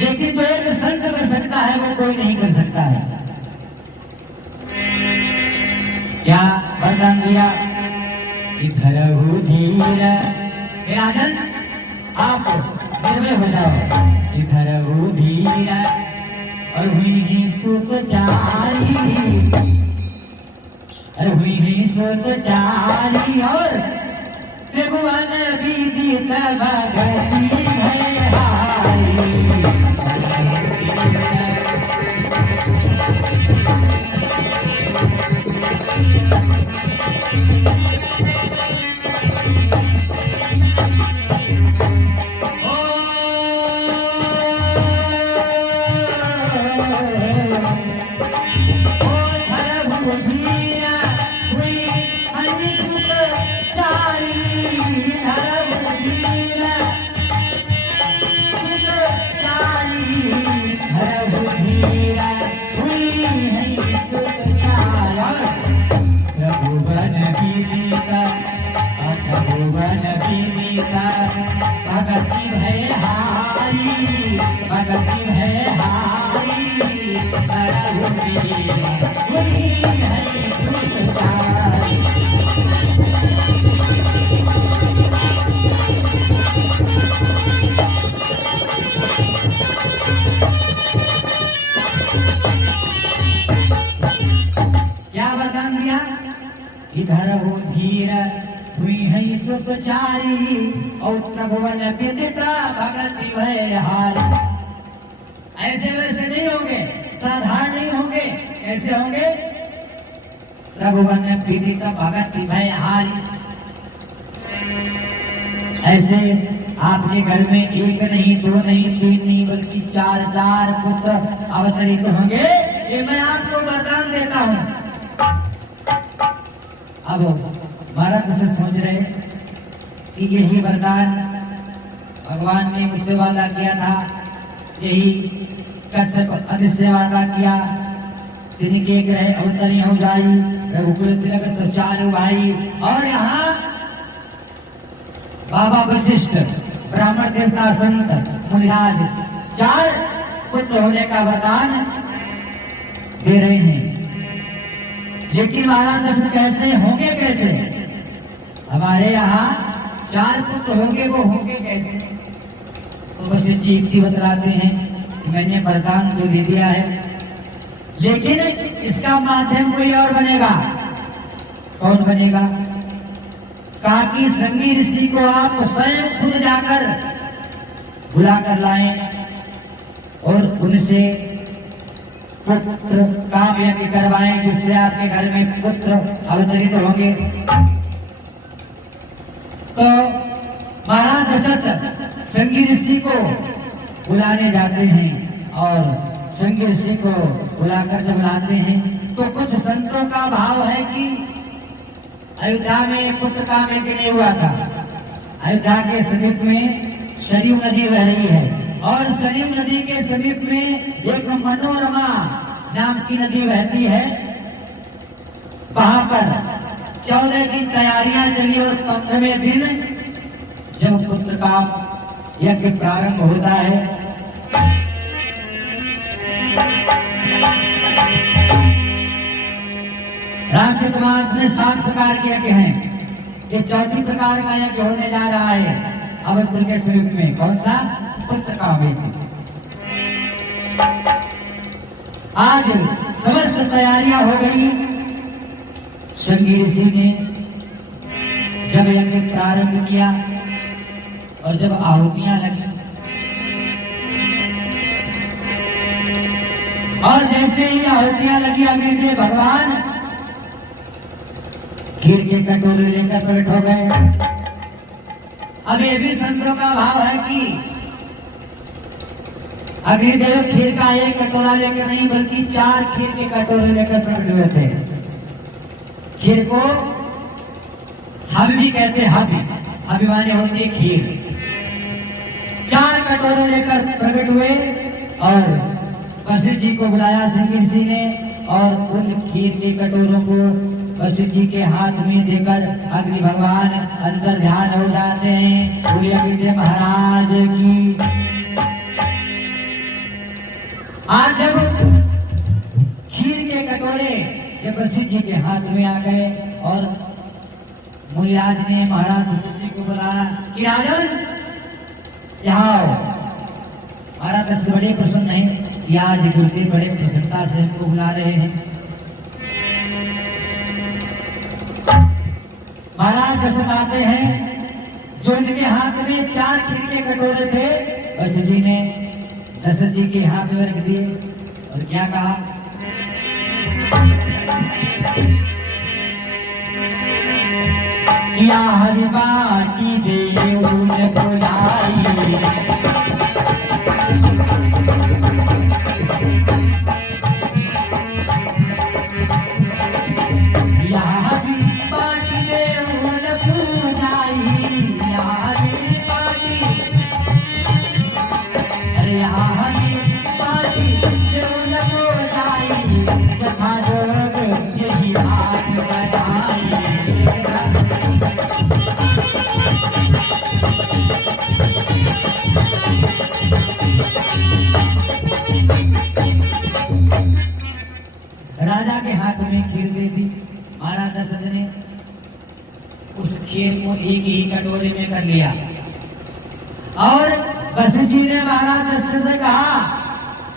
लेकिन जो एक संत कर सकता है वो कोई नहीं कर सकता है। क्या वरदान दिया? इधर हो धीर, हे राजन आप निर्भय हो जाओ। इधर हो धीर और हुई सुख चारी, हुई सुख चारी और त्रिभुवन विदित भगति है हारी। भगति है हारी, भगति है हारी, क्या वरदान दिया? इधर हो धीर हुई है सुखचारी और त्रिभुवन विदित भगति भय हारी। ऐसे वैसे नहीं होंगे, साधारण नहीं होंगे, कैसे होंगे? त्रिभुवन विदित भगति भय हारी। ऐसे आपके घर में एक नहीं, दो नहीं, तीन नहीं, बल्कि चार चार पुत्र अवतरित होंगे। ये मैं आपको वरदान देता हूँ। अब महाराज से सोच रहे कि यही वरदान भगवान ने मुझसे वादा किया था, यही कश्यप आदि से वादा किया। तिनके ग्रह अवतरी हो जाई, रघुकुल तिलक सुचारु भाई। और यहाँ बाबा वशिष्ठ, ब्राह्मण देवता संत मुनिराज चार पुत्र होने का वरदान दे रहे हैं। लेकिन महाराज दर्शन कैसे होंगे? कैसे हमारे यहाँ चार पुत्र होंगे, वो होंगे कैसे? तो वशिष्ठ जी युक्ति बतलाते हैं कि मैंने वरदान को दे दिया है, लेकिन इसका माध्यम कोई और बनेगा। कौन बनेगा? कहा कि श्रृंगी ऋषि को आप स्वयं खुद जाकर बुला कर लाएं और उनसे पुत्र काम यज्ञ करवाएं, जिससे आपके घर में पुत्र अवतरित होंगे। तो महाराज दशरथ श्रृंगी ऋषि को बुलाने जाते हैं और श्रृंगी ऋषि को बुलाकर जब लाते हैं तो कुछ संतों का भाव है कि अयोध्या में पुत्र काम यज्ञ नहीं हुआ था। अयोध्या के समीप में सरयू नदी बह रही है और सरयू नदी के समीप में एक मनोरमा नाम की नदी बहती है। वहां पर 14 दिन तैयारियां चली और 15वें दिन जब पुत्र का यज्ञ प्रारंभ होता है, रामचरितमानस में 7 प्रकार के यज्ञ हैं। ये चौथी प्रकार का यज्ञ होने जा रहा है अवधपुर के समीप में। कौन सा? पुत्र का यज्ञ। आज समस्त तैयारियां हो गई। श्रृंगी ऋषि ने जब यज्ञ प्रारंभ किया और जब आहुतियां लगी और जैसे ही आहुतियां लगी, अग्निदेव भगवान खीर के कटोरे लेकर प्रकट हो गए। अब ये भी संतों का भाव है कि अग्निदेव खीर का एक कटोरा लेकर नहीं बल्कि 4 खीर के कटोरे लेकर प्रकट हुए थे। खीर को हब भी कहते हैं, हबी माने होती है खीर। 4 कटोरे लेकर प्रकट हुए और वशिष्ठ जी को बुलाया श्रृंगी ऋषि ने और उन खीर के कटोरों को वशिष्ठ जी के हाथ में देकर अग्नि भगवान अंदर ध्यान हो जाते हैं। बोलिए अग्निदेव महाराज की। आज जब खीर के कटोरे जब वशिष्ठ जी के हाथ में आ गए और मुनिराज ने महाराज दशरथ जी को बुलाया कि राजन यहाँ आओ। महाराज दशरथ बड़े प्रसन्न हैं कि आज गुरुदेव बड़े प्रसन्नता से हमको बुला रहे हैं। महाराज दशरथ आते हैं, जो इनके हाथ में 4 खीर के कटोरे थे वशिष्ठ जी ने दशरथ जी के हाथ में रख दिए और क्या कहा, या हरि बाटी देउल बुलाई, या हरि बाटी देउल बुलाई, या हरि बाटी, अरे या हरि बाटी देउल बुलाई, जथा जोग यही हाथ बढ़ाई। राजा के हाथ में खीर दे दी। महाराज दशरथ ने उस खीर को एक ही कटोरे में कर लिया और वशिष्ठ जी ने महाराज दशरथ से कहा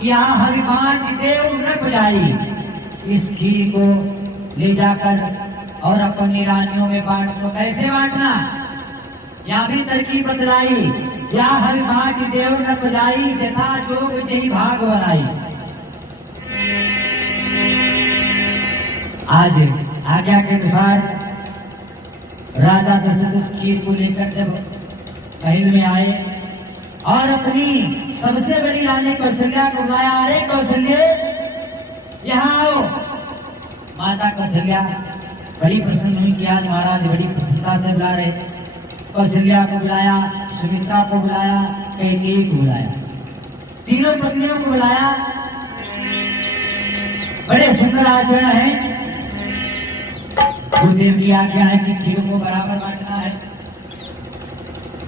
कि यहाँ हरिभाट देव न बुलाई, इस खीर को ले जाकर और अपनी रानियों में बांट दो। कैसे बांटना, या भी तरकीब बतलाई, या हरिभाट देव न बुलाई, जथा जोग जही भाग बनाई। आज आज्ञा के अनुसार राजा दशरथ उस खीर को लेकर जब महल में आए और अपनी सबसे बड़ी रानी कौशल्या को बुलाया, अरे कौशल्य यहाँ आओ। माता कौशल्या बड़ी प्रसन्न हुई कि आज महाराज बड़ी प्रसन्नता से बुला रहे। कौशल्या को बुलाया, सुमित्रा को बुलाया, कैकेयी को बुलाया, तीनों पत्नियों को बुलाया। बड़े सुंदर आचरण है। गुरुदेव की आज्ञा है कि खीर को बराबर बांटना है,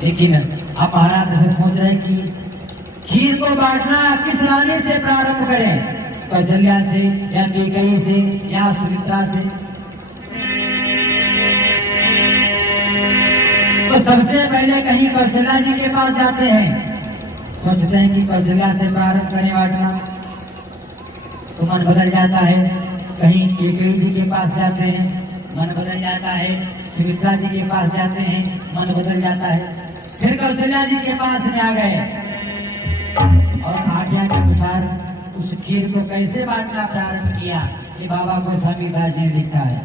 लेकिन अब महाराज ऐसे सोच रहे कि खीर को बांटना किस रानी से प्रारंभ करें, कौशल्या से या कैकेयी से या सुमित्रा से। तो सबसे पहले कहीं कौशल्या जी के पास जाते हैं, सोचते हैं कि कौशल्या से प्रारंभ करें बांटना, तो मन बदल जाता है। कहीं कैकेयी जी के पास जाते हैं, मन बदल जाता है। सुमित्रा जी के पास जाते हैं, मन बदल जाता है। फिर कौशल्या जी के पास में आ गए और आज्ञा के अनुसार उस खीर को कैसे बांटना प्रारंभ किया, ये बाबा गोस्वामीदास जी ने लिखा है।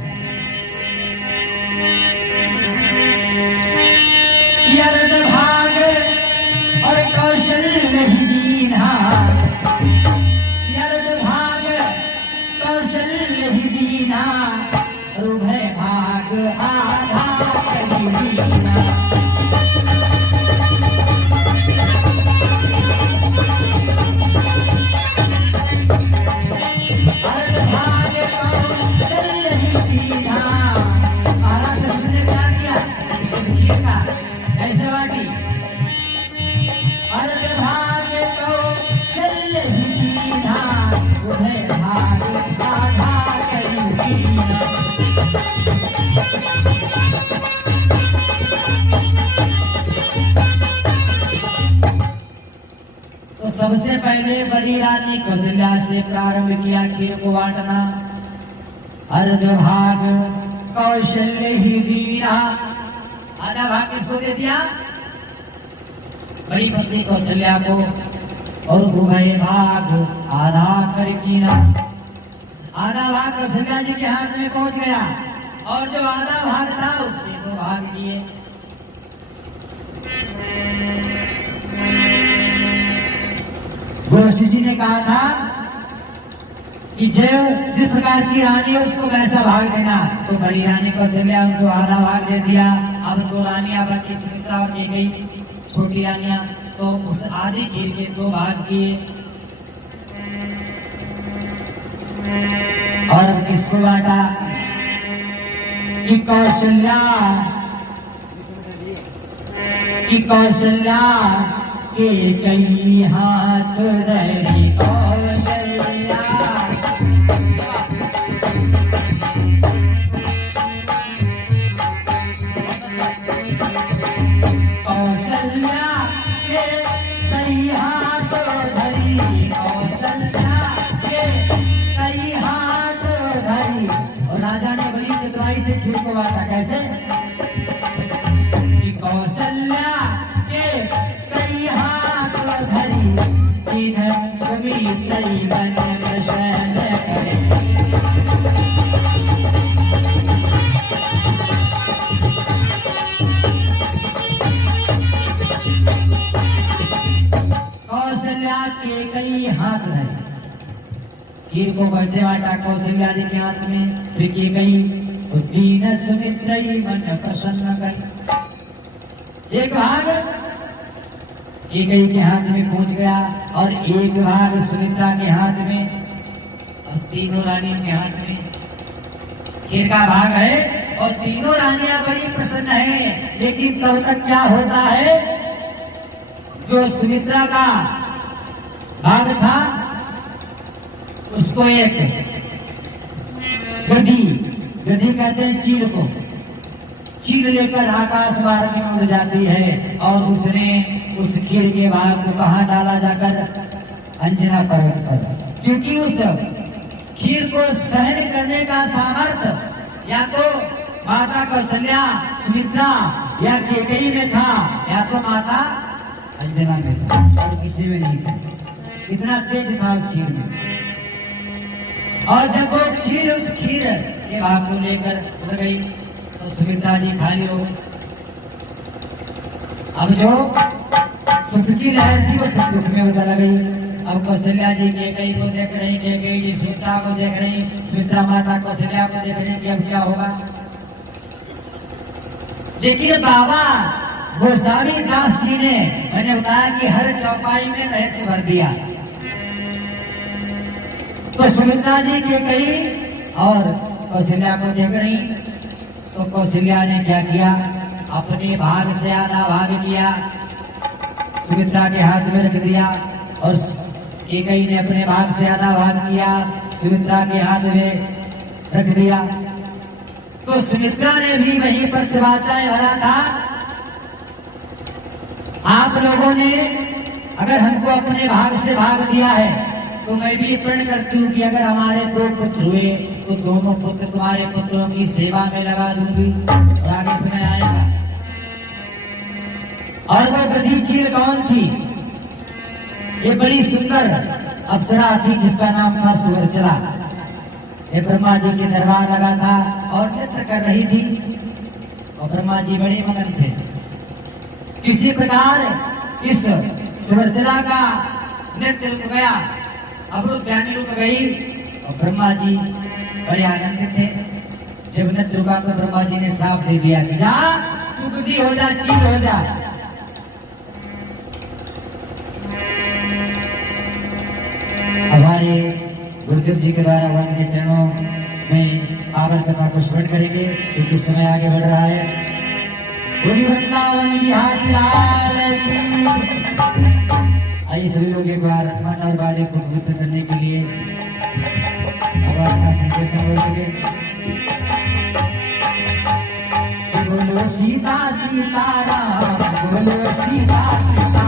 यरद भाग और कौशल्य ही दीन्हा, यरद भाग कौशल्य ही दीन्हा, उभय भाग आधा करी दीन्हा। यरद भाग कौशल्य ही दीन्हा। महाराज दशरथ ने क्या किया, उस खीर का कैसे बांटी, यरद भाग कौशल्य ही दीन्हा, उभय भाग आधा करी दीन्हा। तो सबसे पहले बड़ी रानी कौशल्या से प्रारंभ किया खीर को बांटना। अर्ध भाग कौशल्य ही दीन्हा, आधा भाग किसको दे दिया, बड़ी पत्नी कौशल्या को, और उभय भाग आधा कर कीना। आधा भाग कौशल्या जी के हाथ में पहुंच गया और जो आधा भाग था उसके 2 भाग किए। गुरु जी ने कहा था कि जिस प्रकार की रानी है उसको वैसा भाग देना, तो बड़ी रानी कौशल्या उनको आधा भाग दे दिया। अब 2 रानियां बाकी सुमित्रा और कैकेयी, छोटी रानियां, तो उस आधी खीर के 2 भाग किए। और किसको बांटा कि कौशल्या के कई हाथ धरी कौशल्या दीन सुमित्रई मन प्रसन्न करे। कौशल्या के कई हाथ है, खीर को बर्थडे बांटा कौशल्या जी के हाथ में, फिर की गई दीन सुमित्रई मन प्रसन्न कर। एक भाग की गई के हाथ में पहुंच गया और एक भाग सुमित्रा के हाथ में और तीनों रानियों के हाथ में खीर का भाग है और तीनों रानियां बड़ी प्रसन्न है। लेकिन तब तक क्या होता है, जो सुमित्रा का भाग था उसको एक गधी कहते हैं चील को, चील लेकर आकाश मार्ग में उड़ जाती है और उसने उस खीर के भाग को कहां डाला, जाकर अंजना पर्वत पर। क्योंकि उस खीर को सहन करने का सामर्थ्य या तो माता कौशल्या, सुमित्रा या केकई में था, या तो माता अंजना में था, और किसी में नहीं था। इतना तेज था उस खीर में। और जब वो चील उस खीर के भाग को लेकर उड़ गई तो सुमित्रा जी खाली हो गई। अब जो सुख की लहर थी वो दुख में बदल गई। अब कौशल्या जी केकई को देख रही, केकई जी सुमित्रा को देख रही, सुमित्रा माता कौशल्या को देख रही कि अब क्या होगा। लेकिन बाबा गोस्वामी दास जी ने मैंने बताया कि हर चौपाई में रहस्य भर दिया। तो सुमित्रा जी केकई और कौशल्या को देख रही, तो कौशल्या ने क्या किया, अपने भाग से आधा भाग किया, सुमित्रा के हाथ में रख दिया, और केकई ने अपने भाग से आधा भाग किया, सुमित्रा के हाथ में रख दिया। तो सुमित्रा ने भी वहीं पर त्रिवाचाएं भरा था, आप लोगों ने अगर हमको अपने भाग से भाग दिया है तो मैं भी प्रण करती हूँ कि अगर हमारे दो पुत्र हुए तो दोनों पुत्र तुम्हारे पुत्रों की सेवा में लगा दूंगी, और आगे समय आएगा। और वो गधी चील कौन थी, ये बड़ी सुंदर अप्सरा थी जिसका नाम था सुवर्चला। ये ब्रह्मा जी के दरबार लगा था और नृत्य कर रही थी, और ब्रह्मा जी बड़े मगन थे। किसी प्रकार इस सुवर्चला का नृत्य रुक गया, अवरुद्धानी रुक गई, और ब्रह्मा जी बड़े आनंदित थे। जब नृत्य रुका तो ब्रह्मा जी ने साफ दे दिया कि जा तू गधी हो जा, चील हो जा। हमारे गुरुदेव जी के द्वारा वन के चरणों में पावन कथा को स्मरण करेंगे क्योंकि समय आगे बढ़ रहा है। बोली वृंदावन बिहारी लाल की। आइए सभी लोग एक बार मन और वाणी को पवित्र करने के लिए भगवान का संकीर्तन बोलेंगे। बोलो सीता सीताराम, बोलो सीता सीता